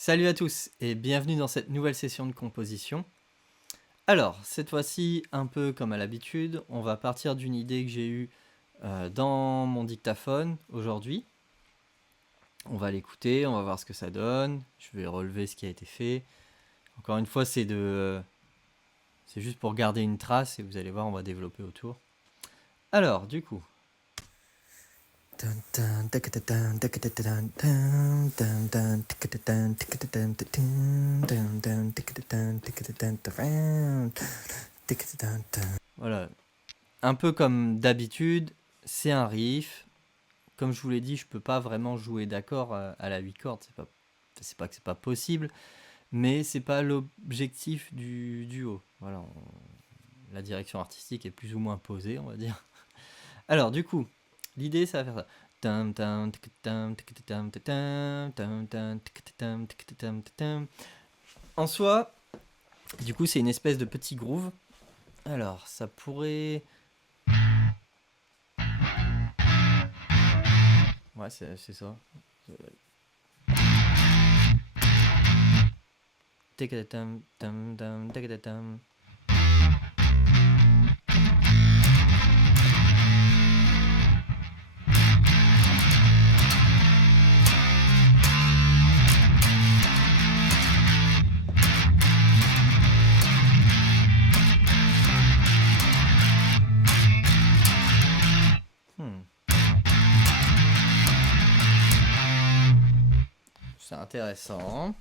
Salut à tous et bienvenue dans cette nouvelle session de composition. Alors, cette fois-ci, un peu comme à l'habitude, on va partir d'une idée que j'ai eue dans mon dictaphone aujourd'hui. On va l'écouter, on va voir ce que ça donne. Je vais relever ce qui a été fait. Encore une fois, c'est juste pour garder une trace et vous allez voir, on va développer autour. Alors, du coup. Voilà. Un peu comme d'habitude, c'est un riff. Comme je vous l'ai dit, je peux pas vraiment jouer d'accords à la 8 cordes. C'est pas que c'est pas possible, mais c'est pas l'objectif du duo. Voilà, la direction artistique est plus ou moins posée, on va dire. Alors, du coup, l'idée, ça va faire ça. En soi, du coup, c'est une espèce de petit groove. Alors, ça pourrait... Ouais, c'est ça. C'est intéressant.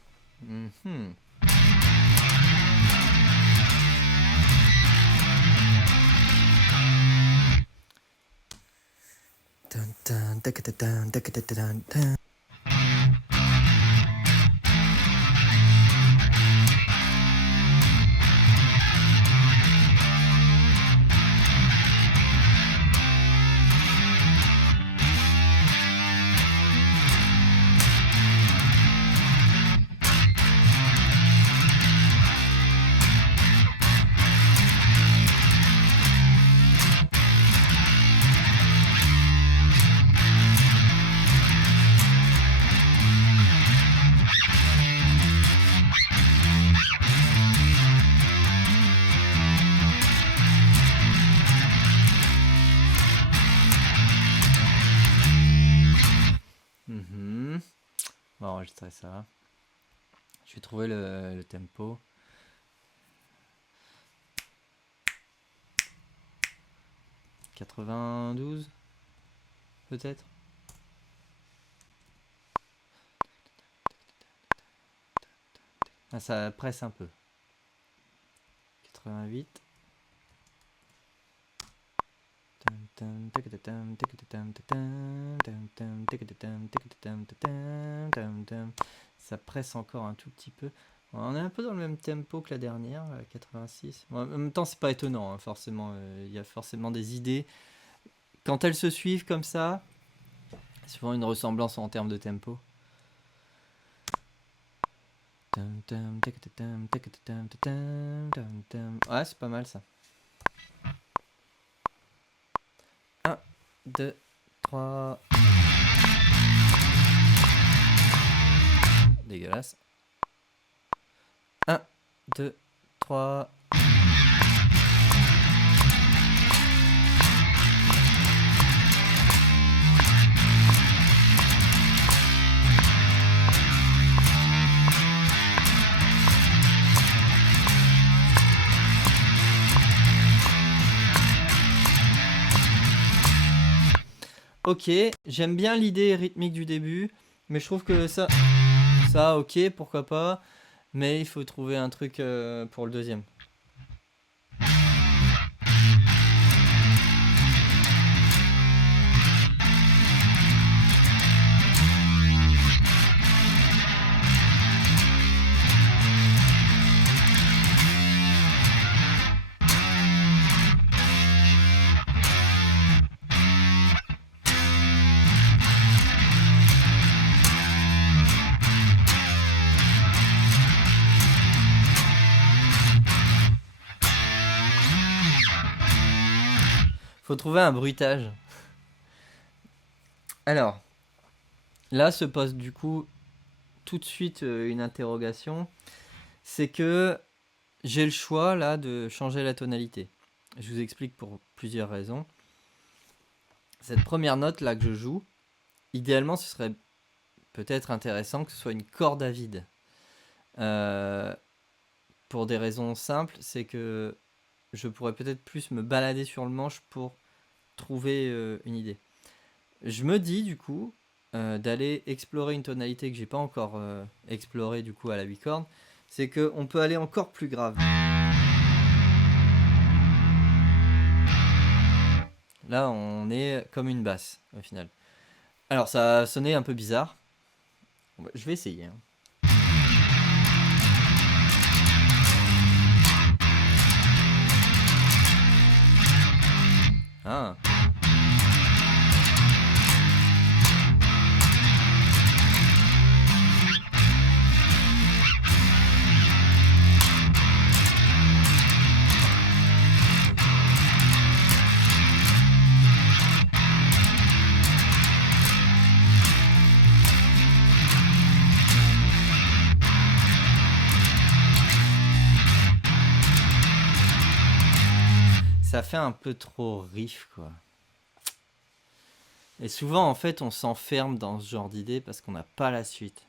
On va enregistrer ça. Je vais trouver le tempo. « 92 peut-être. Ah, ça presse un peu. 88. Ça presse encore un tout petit peu. On est un peu dans le même tempo que la dernière, 86. Bon, en même temps, c'est pas étonnant, hein, forcément. Il y a forcément des idées. Quand elles se suivent comme ça, c'est souvent une ressemblance en termes de tempo. Ouais, c'est pas mal ça. 1, 2, 3. Dégueulasse. 1, 2, 3. Ok, j'aime bien l'idée rythmique du début, mais je trouve que ça, ok, pourquoi pas, mais il faut trouver un truc pour le deuxième. Faut trouver un bruitage. Alors, là se pose du coup tout de suite une interrogation. C'est que j'ai le choix là de changer la tonalité. Je vous explique pour plusieurs raisons. Cette première note là que je joue, idéalement ce serait peut-être intéressant que ce soit une corde à vide. Pour des raisons simples, c'est que je pourrais peut-être plus me balader sur le manche pour trouver une idée. Je me dis du coup d'aller explorer une tonalité que j'ai pas encore explorée du coup à la 8 cordes, c'est qu'on peut aller encore plus grave. Là on est comme une basse au final. Alors ça a sonné un peu bizarre. Je vais essayer. Hein. Ah. Ça fait un peu trop riff quoi. Et souvent en fait on s'enferme dans ce genre d'idée parce qu'on n'a pas la suite.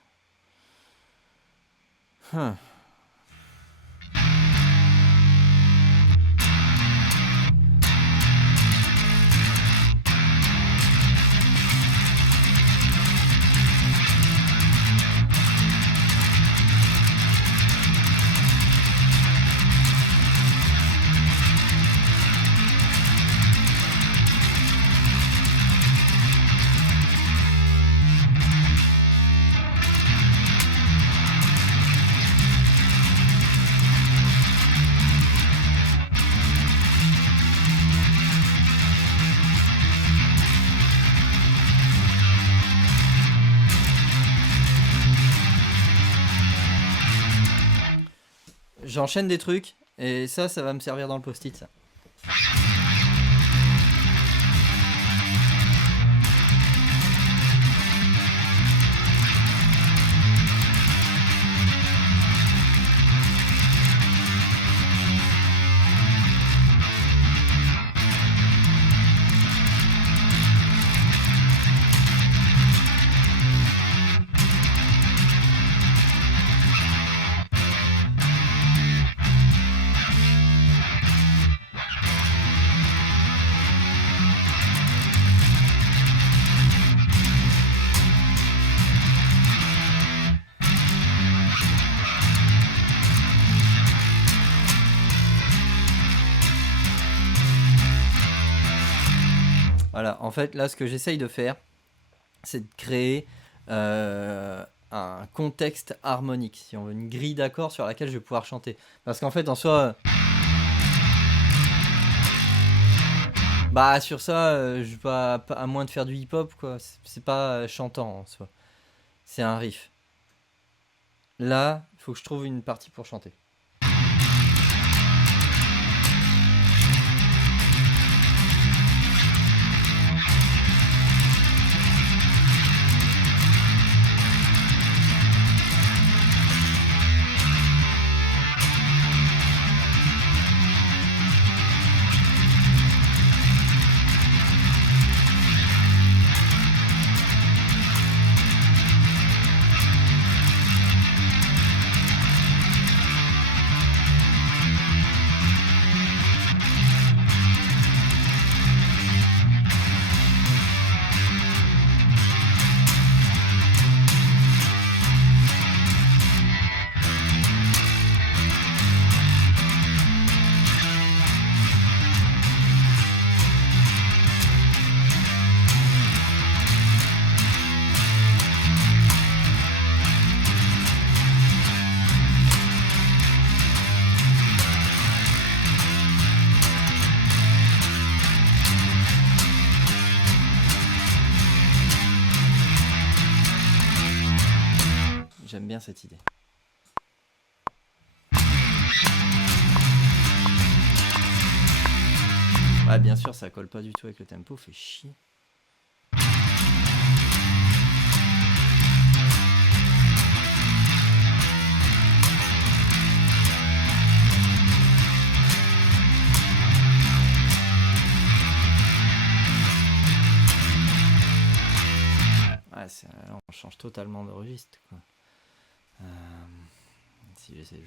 J'enchaîne des trucs et ça va me servir dans le post-it ça. Voilà, en fait, là, ce que j'essaye de faire, c'est de créer un contexte harmonique, si on veut, une grille d'accords sur laquelle je vais pouvoir chanter. Parce qu'en fait, en soi, bah sur ça, je vais pas, à moins de faire du hip-hop, quoi. C'est pas chantant en soi. C'est un riff. Là, il faut que je trouve une partie pour chanter. J'aime bien cette idée. Ouais, bien sûr, ça colle pas du tout avec le tempo, fait chier. là, on change totalement de registre, quoi. Si j'essaie...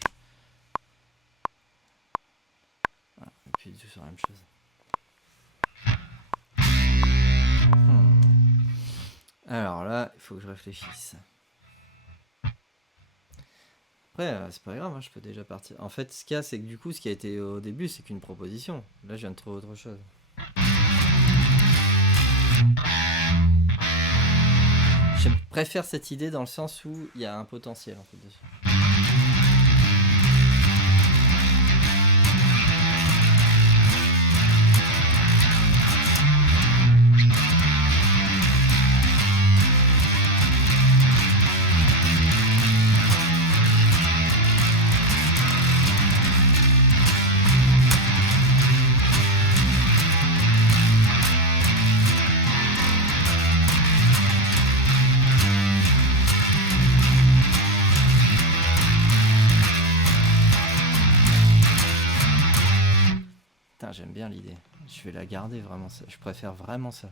Ah, et puis tout sur la même chose. Alors là, il faut que je réfléchisse. Après, c'est pas grave, hein, je peux déjà partir. En fait, ce qu'il y a, c'est que du coup, ce qui a été au début, c'est qu'une proposition. Là, je viens de trouver autre chose. Je préfère cette idée dans le sens où il y a un potentiel, en fait, dessus. J'aime bien l'idée. Je vais la garder vraiment. Ça. Je préfère vraiment ça.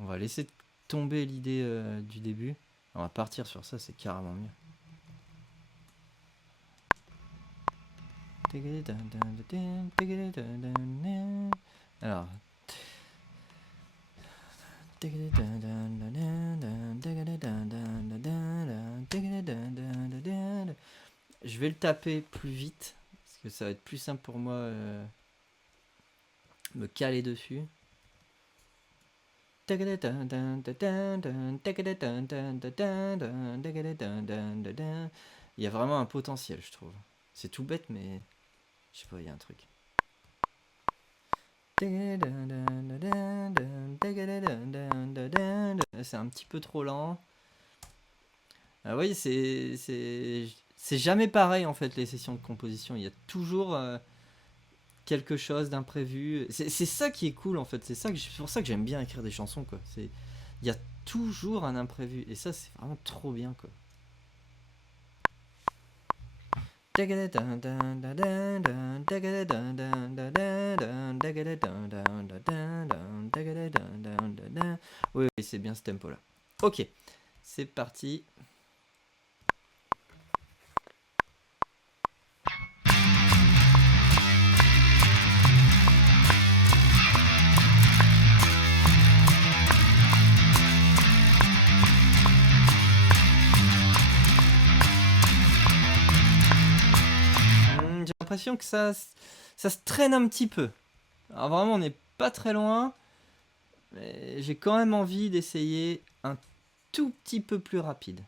On va laisser tomber l'idée du début. On va partir sur ça, c'est carrément mieux. Alors. Je vais le taper plus vite. Parce que ça va être plus simple pour moi me caler dessus. Il y a vraiment un potentiel, je trouve. C'est tout bête, mais je sais pas, il y a un truc. C'est un petit peu trop lent. Ah oui, c'est jamais pareil en fait les sessions de composition. Il y a toujours quelque chose d'imprévu. C'est ça qui est cool en fait. C'est pour ça que j'aime bien écrire des chansons quoi. Il y a toujours un imprévu et ça c'est vraiment trop bien quoi. Oui, c'est bien ce tempo là. Ok, c'est parti. J'ai l'impression que ça se traîne un petit peu. Alors vraiment, on n'est pas très loin. Mais j'ai quand même envie d'essayer un tout petit peu plus rapide.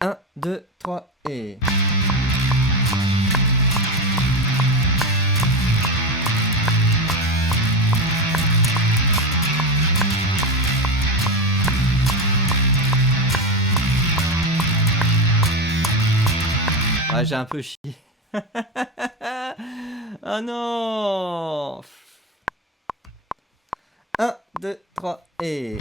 1, 2, 3 et... Ah, j'ai un peu chié. Oh non. 1, 2, 3 et...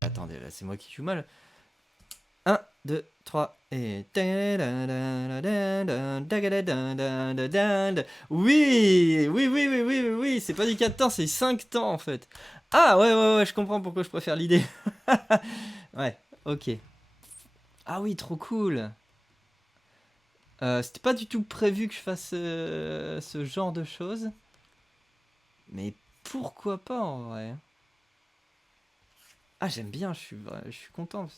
Attendez, là c'est moi qui joue mal. 1, 2, 3 et... Oui, c'est pas du 4 temps, c'est 5 temps en fait. Ah ouais, je comprends pourquoi je préfère l'idée. Ouais, ok. Ah oui, trop cool. C'était pas du tout prévu que je fasse ce genre de choses. Mais pourquoi pas en vrai. Ah j'aime bien, je suis content.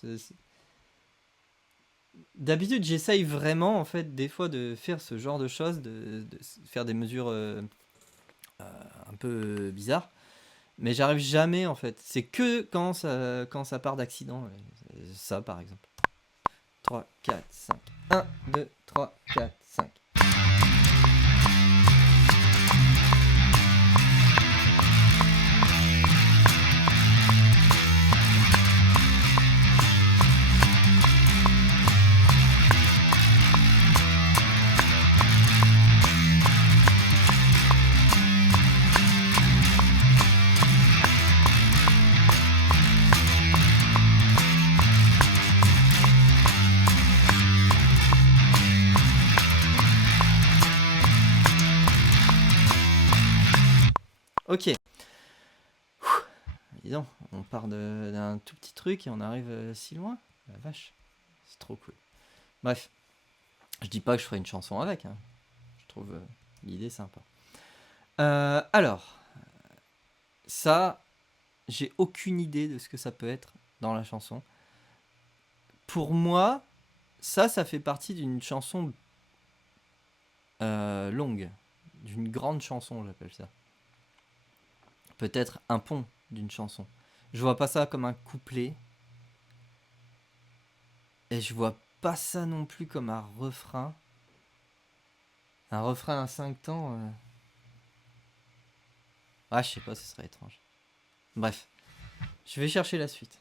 D'habitude j'essaye vraiment en fait des fois de faire ce genre de choses, de faire des mesures un peu bizarres. Mais j'arrive jamais en fait. C'est que quand ça part d'accident. Ça par exemple. 3, 4, 5. 1, 2, 3, 4, 5. dis donc, on part d'un tout petit truc et on arrive si loin. La vache, c'est trop cool. Bref, je dis pas que je ferai une chanson avec, hein. Je trouve l'idée sympa. Alors, ça, j'ai aucune idée de ce que ça peut être dans la chanson. Pour moi, ça fait partie d'une chanson longue, d'une grande chanson, j'appelle ça. Peut-être un pont d'une chanson. Je vois pas ça comme un couplet. Et je vois pas ça non plus comme un refrain. Un refrain à 5 temps. Ah, je sais pas, ce serait étrange. Bref, je vais chercher la suite.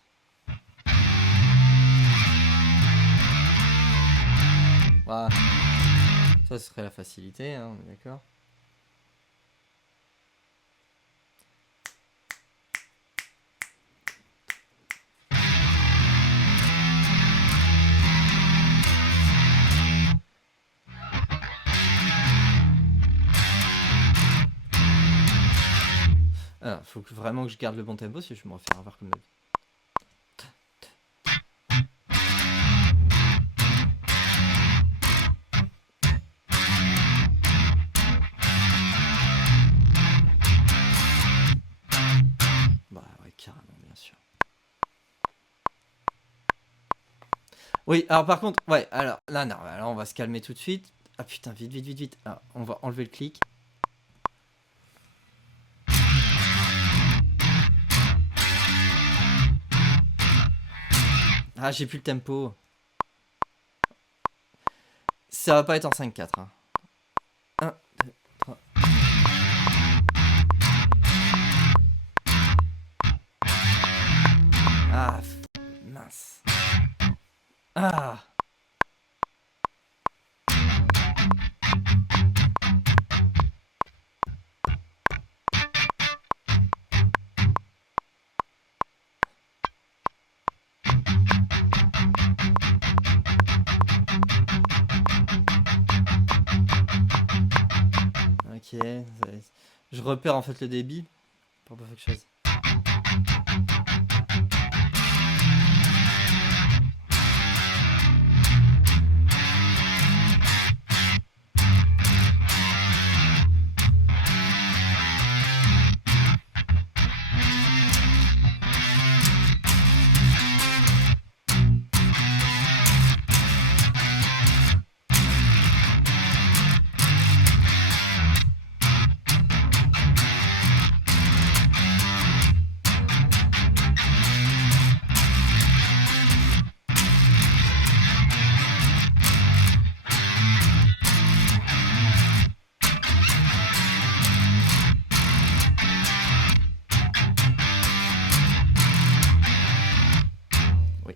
Voilà. Ça, ce serait la facilité, hein, on est d'accord. Alors, faut vraiment que je garde le bon tempo, si je me refais avoir comme d'habitude. Bah ouais, carrément, bien sûr. Oui, alors par contre, ouais, alors, là, non, alors on va se calmer tout de suite. Ah putain, vite. Alors, on va enlever le clic. Ah, j'ai plus le tempo. Ça va pas être en 5-4. Hein. 1, 2, 3. Ah, mince. Ah. Ok, je repère en fait le débit pour pas faire quelque chose. Oui.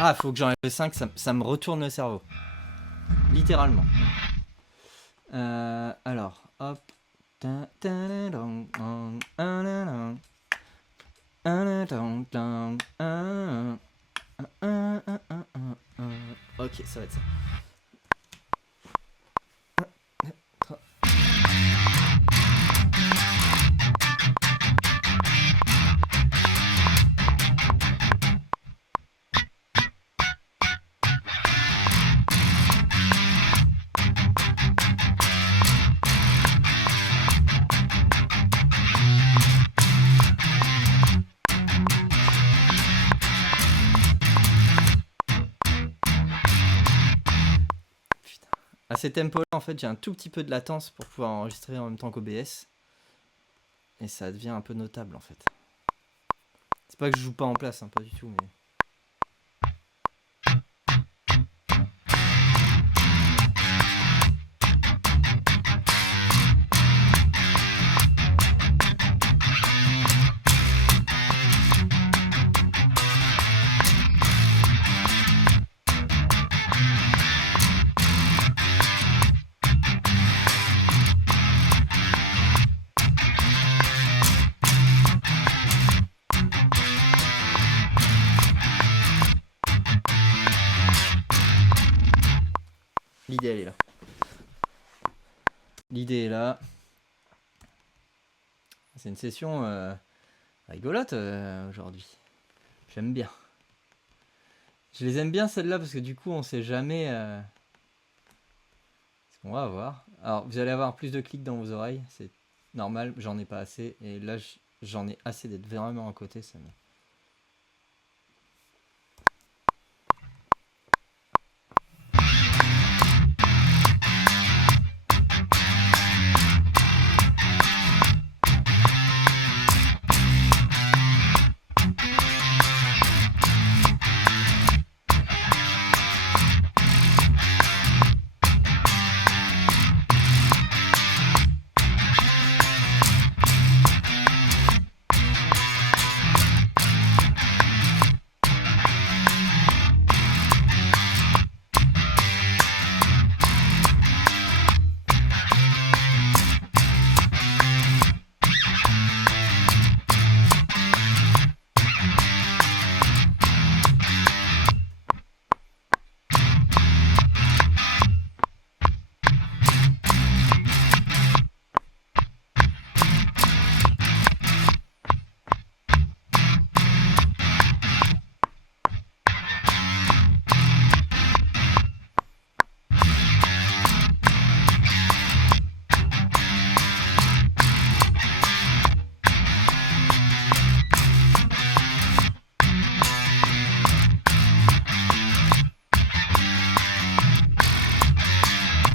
Ah, faut que j'enlève le 5, ça me retourne le cerveau. Littéralement. Alors, hop. Ok, ça va être ça. À ces tempos-là, en fait, j'ai un tout petit peu de latence pour pouvoir enregistrer en même temps qu'OBS. Et ça devient un peu notable, en fait. C'est pas que je joue pas en place, hein, pas du tout, mais... L'idée, elle est là. l'idée est là. C'est une session rigolote aujourd'hui. J'aime bien. Je les aime bien celles-là parce que du coup on sait jamais ce qu'on va avoir. Alors vous allez avoir plus de clics dans vos oreilles, c'est normal, j'en ai pas assez. Et là j'en ai assez d'être vraiment à côté. Ça me...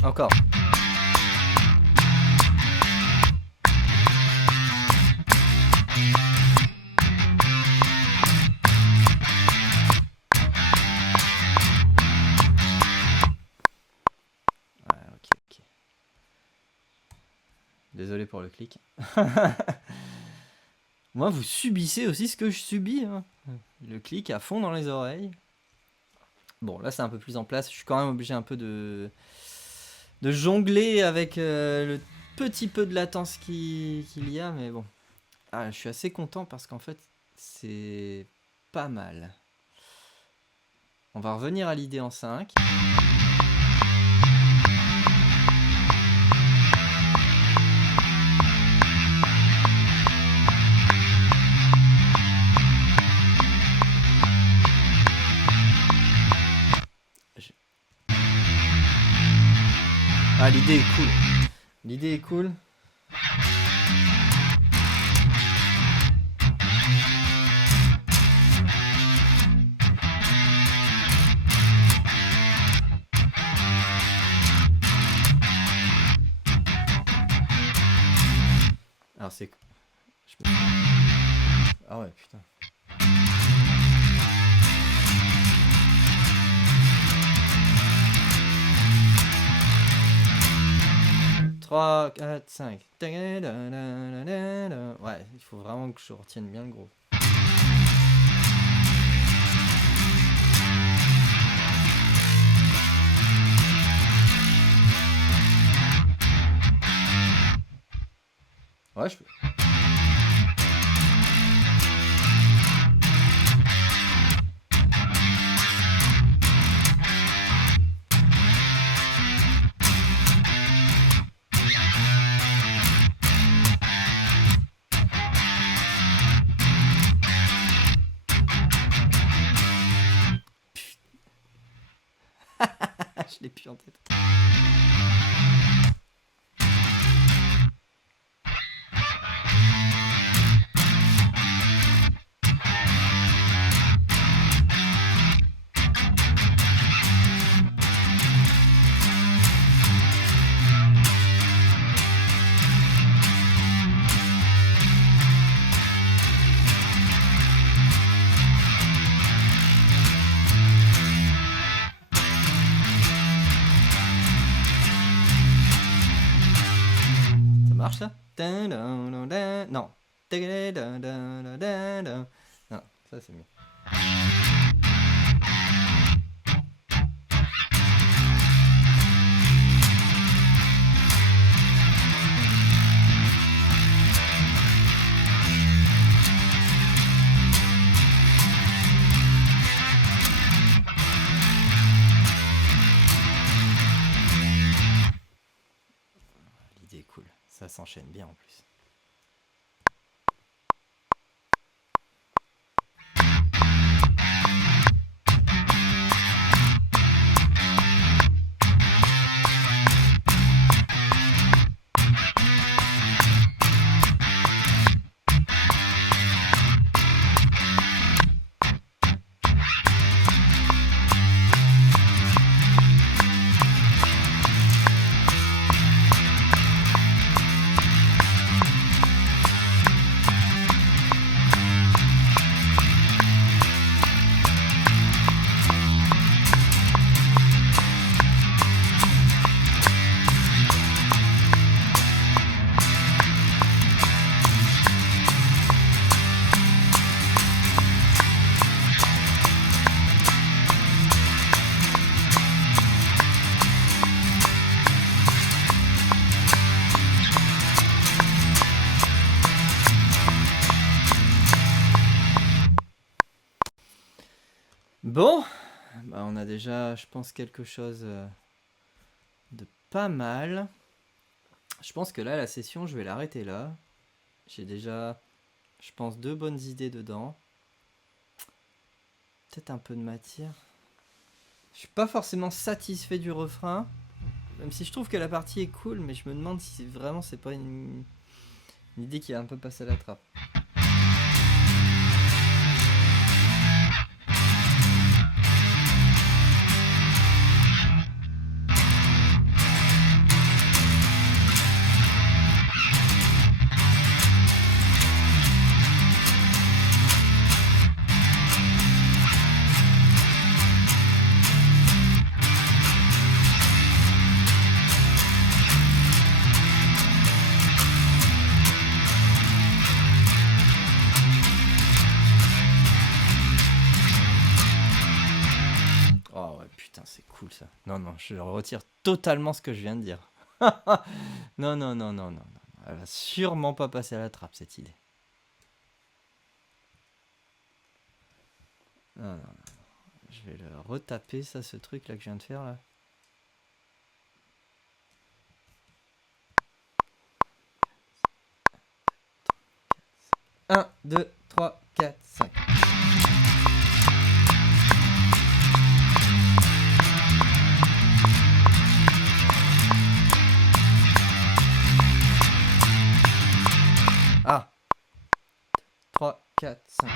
Encore. Ok. Désolé pour le clic. Moi, vous subissez aussi ce que je subis. Hein. Le clic à fond dans les oreilles. Bon, là, c'est un peu plus en place. Je suis quand même obligé un peu de jongler avec le petit peu de latence qu'il y a. Mais bon, je suis assez content parce qu'en fait, c'est pas mal. On va revenir à l'idée en 5. Ah, l'idée est cool. L'idée est cool. Alors c'est... Ah ouais, putain. Trois, 4, 5. Ouais, il faut vraiment que je retienne bien le gros. Ouais, je peux. Je l'ai plus en tête. marche ça? Non. Non, ça c'est mieux. Ça s'enchaîne bien en plus. Bon, bah on a déjà, je pense, quelque chose de pas mal. Je pense que là, la session, je vais l'arrêter là. J'ai déjà, je pense, 2 bonnes idées dedans. Peut-être un peu de matière. Je suis pas forcément satisfait du refrain. Même si je trouve que la partie est cool, mais je me demande si vraiment c'est pas une idée qui va un peu passer à la trappe. Oh ouais, putain, c'est cool ça. Non, non, je retire totalement ce que je viens de dire. Non, non, non, non, non, non. Elle va sûrement pas passer à la trappe, cette idée. Non, non, non. Je vais le retaper, ça, ce truc là que je viens de faire là. Un, 2, 3, 4, 5. Ah 3, 4, 5.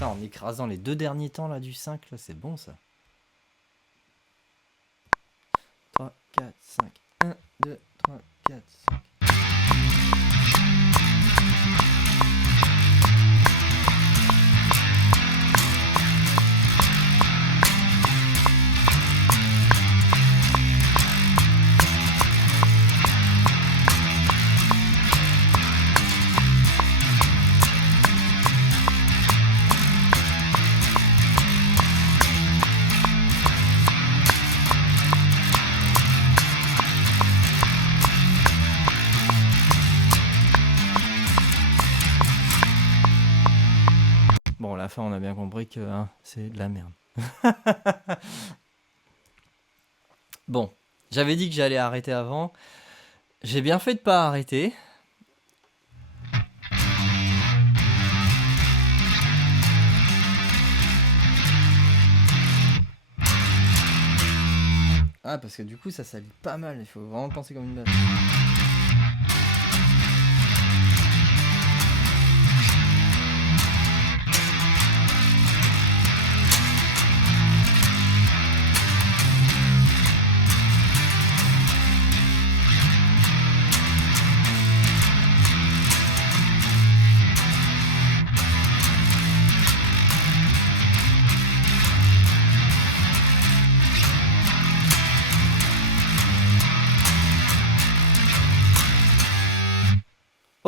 En écrasant les 2 derniers temps là du 5, là, c'est bon ça. 3, 4, 5. 1, 2, 3, 4, 5. Bon, à la fin, on a bien compris que hein, c'est de la merde. Bon, j'avais dit que j'allais arrêter avant. J'ai bien fait de pas arrêter. Ah, parce que du coup, ça salit pas mal. Il faut vraiment penser comme une base.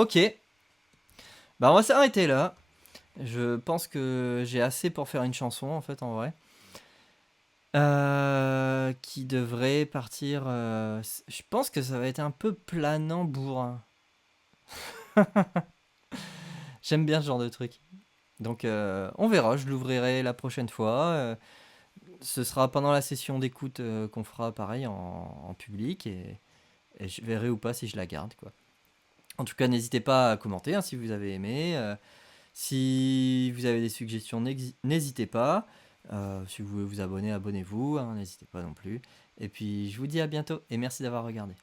Ok, bah on va s'arrêter là. Je pense que j'ai assez pour faire une chanson en fait en vrai. Qui devrait partir. Je pense que ça va être un peu planant bourrin. J'aime bien ce genre de truc. Donc on verra, je l'ouvrirai la prochaine fois. Ce sera pendant la session d'écoute qu'on fera pareil en public et je verrai ou pas si je la garde quoi. En tout cas, n'hésitez pas à commenter hein, si vous avez aimé. Si vous avez des suggestions, n'hésitez pas. Si vous voulez vous abonner, abonnez-vous. Hein, n'hésitez pas non plus. Et puis, je vous dis à bientôt et merci d'avoir regardé.